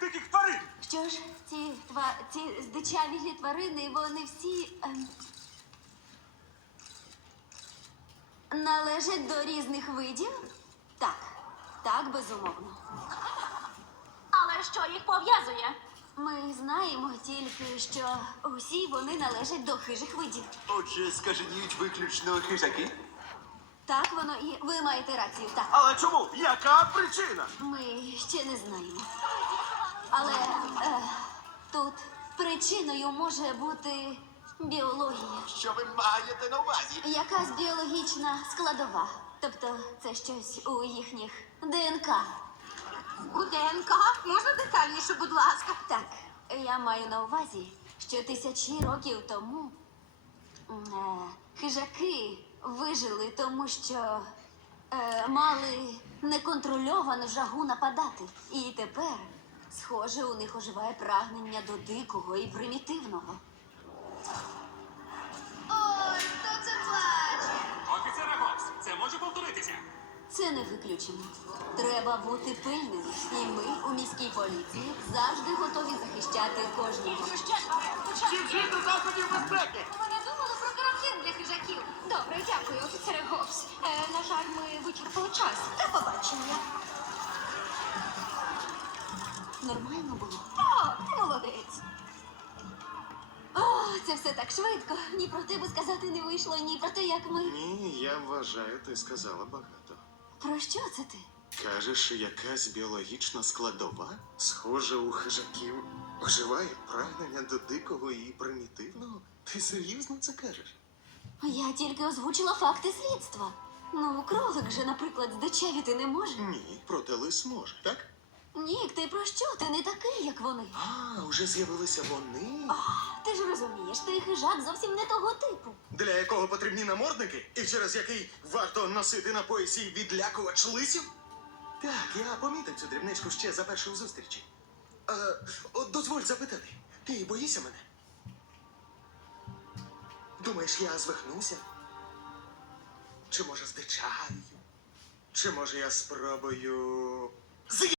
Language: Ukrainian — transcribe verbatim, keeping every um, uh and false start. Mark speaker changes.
Speaker 1: диких тварин.
Speaker 2: Що ж, ці, тва... ці здичавілі тварини, вони всі ем... належать до різних видів? Так, так, безумовно.
Speaker 3: Але що їх пов'язує?
Speaker 2: Ми знаємо тільки, що усі вони належать до хижих видів.
Speaker 4: Отже, скаженіють виключно хижаки?
Speaker 2: Так воно і ви маєте рацію, так.
Speaker 1: Але чому? Яка причина?
Speaker 2: Ми ще не знаємо. Але е, тут причиною може бути біологія.
Speaker 4: Що ви маєте на увазі?
Speaker 2: Якась біологічна складова. Тобто це щось у їхніх ДНК.
Speaker 3: У ДНК? Можна детальніше, будь ласка?
Speaker 2: Так, я маю на увазі, що тисячі років тому м, е, хижаки вижили, тому що е, мали неконтрольовану жагу нападати. І тепер, схоже, у них оживає прагнення до дикого і примітивного.
Speaker 3: Ой, хто це плаче?
Speaker 1: Офіцере Гокс, це може повторитися?
Speaker 2: Це не виключено. Треба бути пильними. І ми у міській поліції завжди готові захищати кожного.
Speaker 3: Що ще? Хоча
Speaker 1: Чи вжити заходів безпеки?
Speaker 3: ми не думали про карантин для хижаків. Добре, дякую, офіцере Говс. Е, на жаль, ми вичерпали час. До побачення.
Speaker 2: Нормально було?
Speaker 3: О, ти молодець.
Speaker 2: О, це все так швидко. Ні про тебе сказати не вийшло, ні про те, як ми.
Speaker 5: Ні, я вважаю, ти сказала багато.
Speaker 2: Про що це ти?
Speaker 5: Кажеш, якась біологічна складова? Схоже, у хижаків оживає прагнення до дикого і примітивного? Ти серйозно це кажеш?
Speaker 2: Я тільки озвучила факти слідства. Ну, кролик же, наприклад, здичавіти не може.
Speaker 5: Ні, проте лис може, так?
Speaker 2: Нік, ти про що? Ти не такий, як вони.
Speaker 5: А, уже з'явилися вони.
Speaker 2: А, ти ж розумієш, ти хижак зовсім не того типу.
Speaker 5: Для якого потрібні намордники? І через який варто носити на поясі відлякувач лисів? Так, я помітив цю дрібничку ще за першої зустрічі. А, от дозволь запитати, ти боїшся мене? Думаєш, я звихнуся? Чи може здичаю? Чи може я спробую...